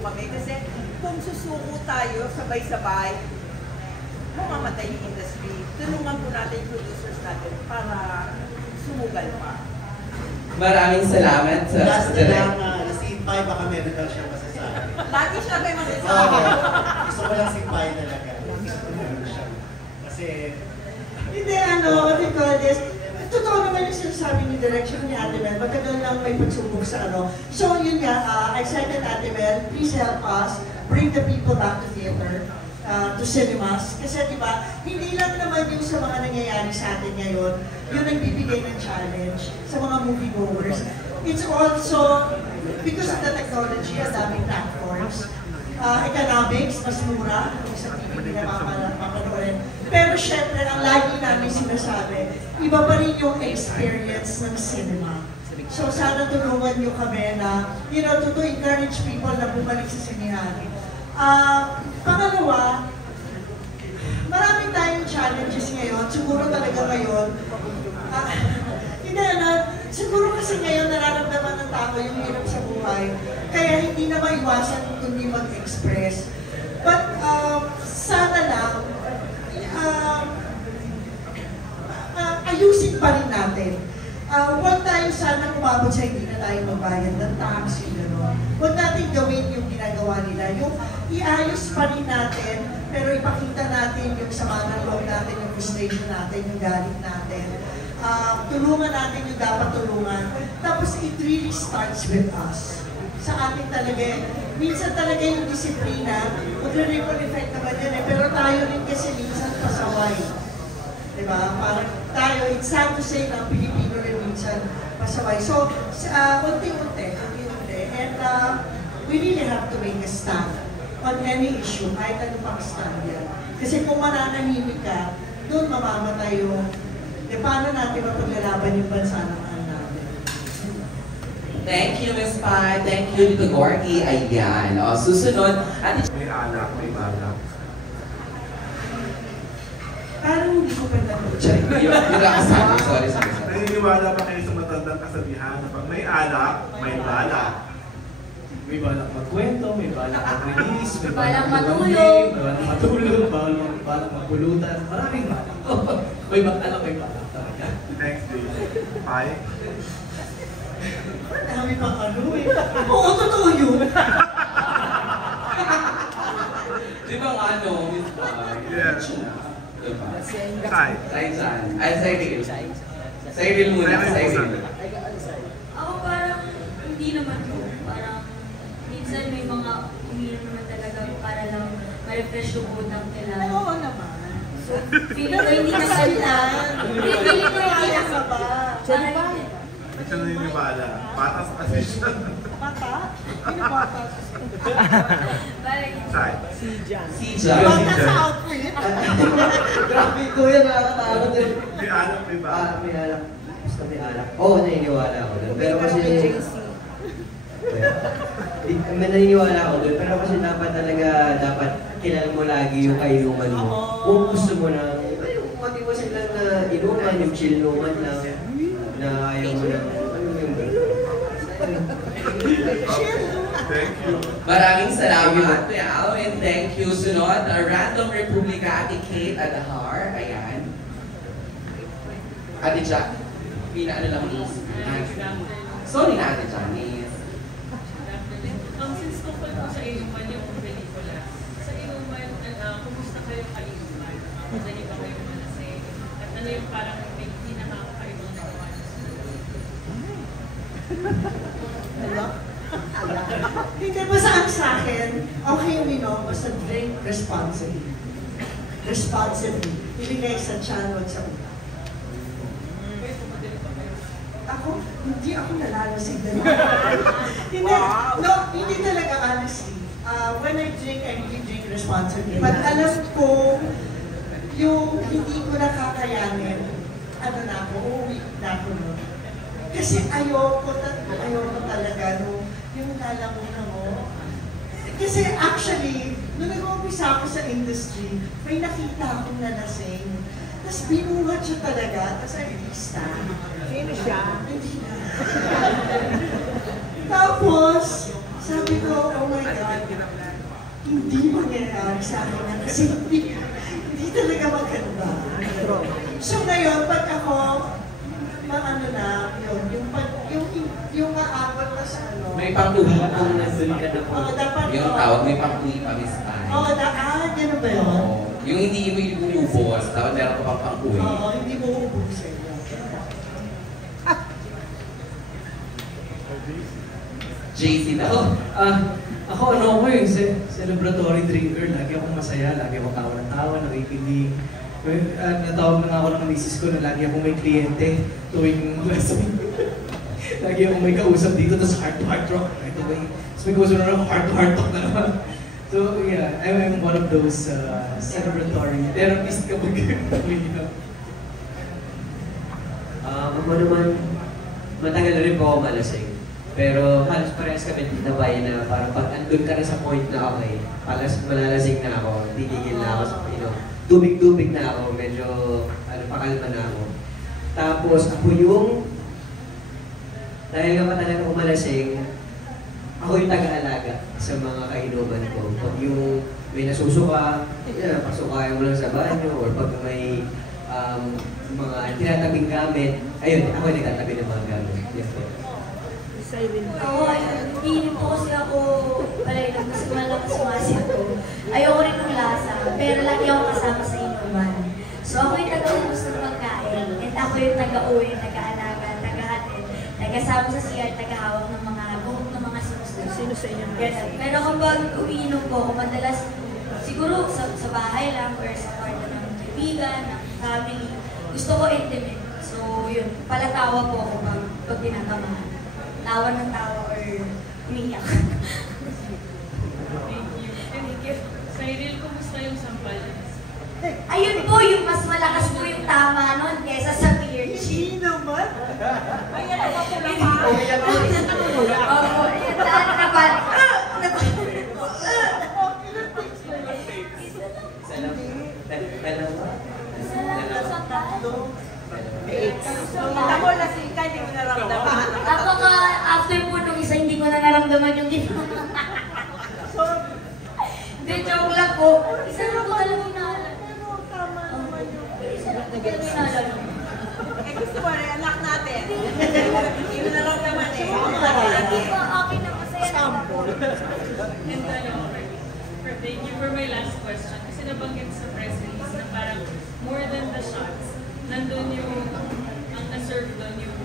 kami. Kasi kung susuko tayo sabay-sabay, mamamatay yung industry. Tulungan po natin yung producers natin para sumugal pa. Maraming salamat sa last na lang, si Pai, baka meron daw siyang masasabi. Lagi siya may masasabi. Gusto ko lang si Pai talaga. Kasi, hindi, what do you call this? Totoo naman yung sinasabi ni Direction ni Ate Mel, matagal lang may pagsubok sa ano. So yun nga, I cited Ate Mel, please help us bring the people back to theater, to cinemas. Kasi diba, hindi lang naman yung sa mga nangyayari sa atin ngayon, yung nagbibigay ng challenge sa mga movie goers. It's also, because of the technology, ang daming platforms, economics, mas mura, kung sa TV na mapanorin. Pero syempre, ang lagi namin sinasabi, iba pa rin yung experience ng cinema. So sana tulungan nyo kami na, to encourage people na bumalik sa sinihan. Pangalawa, maraming tayong challenges ngayon. Siguro talaga ngayon, siguro kasi ngayon nararamdaman ng tao yung hirap sa buhay. Kaya hindi na maiwasan kundi mag-express. But sana lang, ayusin pa rin natin. Huwag tayo sana umabot sa hindi na tayo magbayad ng tax, Huwag natin gawin yung ginagawa nila. Yung iayos pa rin natin, pero ipakita natin yung sama ng loob natin, yung frustration natin, yung galit natin. Tulungan natin yung dapat tulungan. Tapos it really starts with us. Sa atin talaga, minsan talaga yung disiplina, mag-ripple effect naman yan pero tayo rin kasi minsan pasaway. Diba? Parang tayo, it's sad to say na Pilipino rin minsan pasaway. So, unti-unti. And we really have to make a stand on any issue, kahit ano pang stand yan. Kasi kung mananahimik ka, doon mamamatay yung, paano natin mapaglalaban yung bansa ng natin. Thank you, Ms. Pai. Thank you, Dito Gorky. Ayan. O, susunod. May alak, may balak. Parang hindi ko pa natin. Yung nakasabi. Sorry. Naniniwala pa kayo sa matandang kasabihan na pag may alak, may balak. May balak magkwento, may balak mag-release, may balak matulog, may balak matulog, balak magpulutan, maraming balak. May balak, may balak talaga. Next day, Pai. Marami pang ano Oo, totoo yun. Di ba nga Miss Pai? Yes. Diba? Sai. Sai dyan. Ay, Cyril. Cyril muna. Cyril. Ako parang hindi naman po. Parang minsan may mga umiinom naman talaga para lang ma-refresh yung utang nila. Oo naman. So, feeling ko hindi na sila. Feeling ko hindi na sa ba? Parang Hindi siya naniniwala. Patas kasi siya. Mata? Sino patas? Sai. Si Jan. Patas sa outfit? Grabe ko yan, nakakatakot din. May alak, may balak. May alak. Basta may alak. Oo, naniniwala ako doon. Pero kasi... May naniniwala ako doon. Pero kasi dapat kilala mo lagi yung kainuman mo. Kung gusto mo na, matiwasan lang na inuman, yung chill numan lang. Na ayaw mo lang. Ano yung gano'n? Thank you. Maraming salamat, Kuya Alvin. Thank you. Sunod, Random Republika, Ate Kate Adahar. Ayan. Ate Jack. Pinaano lang is. Sorry na, Ate Janice. Since tungkol po sa inuman yung pelikula, sa inuman, kumusta kayo ka-inuman? Madali ba kayo malasing? At ano yung parang may hindi nakakakaibang nagawa niyo? Hindi ba sa akin, okay uminom, basta drink responsibly. Responsibly. Iligay sa tiyan, wag sa utak. Hindi ako nalalasig na hindi talaga honestly. When I drink, I really drink responsibly. Pag alam ko, yung hindi ko nakakayanin, uuwi na ako nun. Kasi ayoko talaga yung lalamunan mo. Kasi actually, nung nag-umpisa ako sa industry, may nakita akong nalasing. Tapos binuhat siya talaga, tapos artista. Sino siya? Hindi na. Tapos, Sabi ko, oh my God, hindi mangyayari sa akin na kasi hindi talaga maganda. So ngayon, pag ako, ano na, yung maabot na sa ano. May pang-uwi kung nandun ka na po. Oo, dapat Yung tawag, may pang-uwi pa miss time. Oo, ganun ba yun? Oo. Yung hindi mo yung bumubos, dapat meron ka pang pang-uwi. Oo, hindi mo ubusin. JC daw. Ako ano ko yung celebratory drinker. Lagi akong masaya, lagi akong tawa ng tawa, nakikinig. Natawag na nga ako ng misis ko na lagi akong may kliyente tuwing last week. Lagi akong may kausap dito, tapos heart to heart talk. Right away. Tapos may kausap na ako, heart to heart talk na naman. So yeah, I'm one of those celebratory therapist kapag umiinom. Ako naman, matagal na rin po ako malasing. Pero halos parehas kami tinabayan na parang pag andun ka na sa point na okay, halos malalasing na ako, tigigil na ako sa tubig-tubig na ako, medyo pakalma na ako. Tapos ako yung, dahil nga talaga ako malasing, ako yung taga-alaga sa mga kainuman ko. Pag yung may nasusuka, pasukayan mo lang sa banyo, or pag may mga tinatabing gamit, ayun, ako yung nagtatabi ng mga gamit. Yes, po. Ako, hindi po kasi ako palailang kasi malakas umasi ako. Ayoko rin ng lasa, pero lagi ako kasama sa inuman. So ako yung taga-ubos ng pagkain, and ako yung taga-uwi, taga-alaga, taga-hatid, taga-sama sa CR, taga-hawak ng mga buhok ng mga sinusunod. Sino sa inyo? Pero kapag umiinom po ako, madalas siguro sa bahay lang or sa kwarto ng kaibigan, ng family, gusto ko intimate. So yun, palatawa po ako pag tinatamahan. Tawa ng tawa or umiiyak. Thank you. Cyril, kumusta yung sampal? Ayun po, yung mas malakas po yung tama nun kesa sa Virgin. naman? Ayan, ako po naman. Opo, ayun na ba? Kita mo lasing ka, hindi mo naramdaman. Ako ka, after po nung isa, hindi ko na naramdaman yung ginawa. Hindi, joke lang po. Isa lang po alam yung naalala. Tama naman yun. Isa lang po alam yung naalala. Eh, gusto mo rin, anak natin. Hindi mo naramdaman eh. Okay na, masaya na po. And thank you for my last question. Kasi nabanggit sa press release na parang more than the shots, nandun yung, ang na-serve doon, yung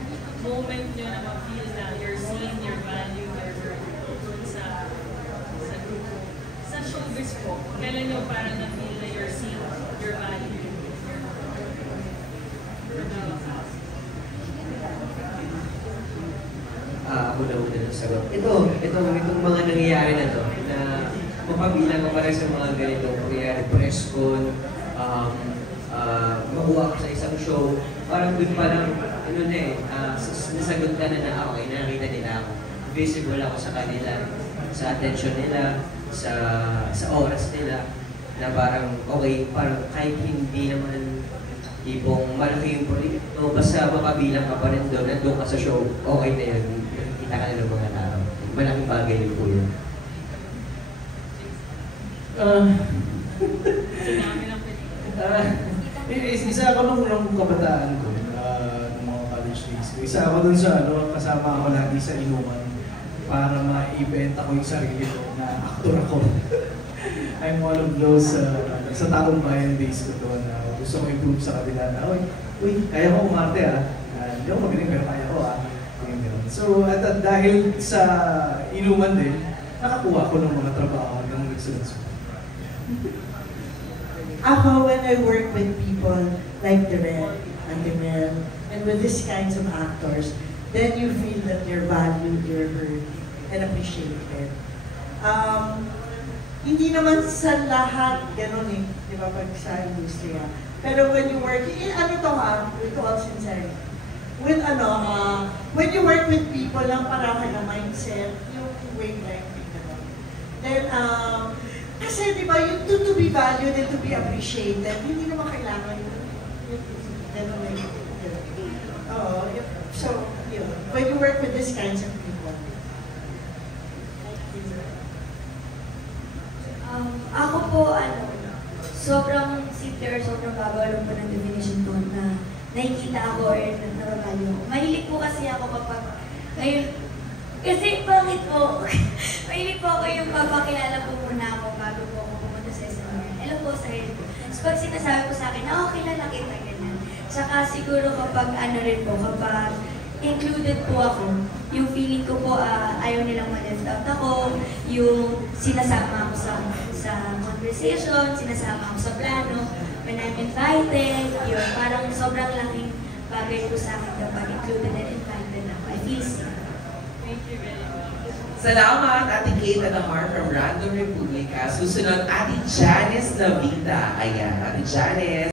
moment nyo na ma-feel na you're seen, you're valued, you're heard sa grupo. Sa showbiz po, kailan nyo parang na-feel na you're seen, you're valued, you're heard? Ako na muna ng sagot. Itong mga nangyayari na to, na mapabilang ko pa rin sa mga ganitong nangyayari, press con, makuha ko sa isang show, parang doon pa lang, nasagot ka na okay, nakita nila ako. Visible ako sa kanila, sa attention nila, sa oras nila, na parang okay, parang kahit hindi naman ibong malaki yung proyekto, basta makabilang ka pa rin doon, nandun ka sa show, okay na yun, kita ka na ng mga tao. Malaking bagay yun po yun. Isa ako nung kabataan ko, nung mga college days ko. Isa ako dun sa kasama ako lagi sa inuman para ma-event ako yung sarili ko na actor ako. I'm one of those sa Taong Bayan days ko doon na gusto ko i-prove sa kanila na, uy, kaya ko umarte hindi ako magaling pero kaya ko So, at dahil sa inuman din, nakakuha ko ng mga trabaho ng nagsunod-sunod. Ako, when I work with people like Direk and Demel, and with these kinds of actors, then you feel that you're valued, you're heard, and appreciated. Hindi naman sa lahat ganun di ba, pag sa industriya. Pero when you work, with all sincerity, when you work with people lang parang na mindset, yung wavelength, then, kasi di ba, yung to be valued and to be appreciated, hindi naman kailangan so, when you work with these kinds of people. po, sobrang simple or sobrang babaw lang po ng definition ko na nakikita ako or naravalue ko. Mahilig po kasi ako kapag, ngayon, kasi bakit po? Mahilig po ako yung papakilala po muna ako bago po ako pumunta sa SMR. Hello po sa sarili ko. So pag sinasabi po sa akin, kilala kita, ganyan. Saka siguro kapag rin po, kapag included po ako, yung feeling ko po ayaw nilang ma-left out ako, yung sinasama ako sa conversation, sinasama ako sa plano, when I'm invited, yun, parang sobrang laking bagay po sa akin kapag included and invited ako. I feel safe. Thank you very much. Salamat, Ate Kate Adahar from Random Republica. Susunod, Ate Janice Navita. Ayan, Ate Janice.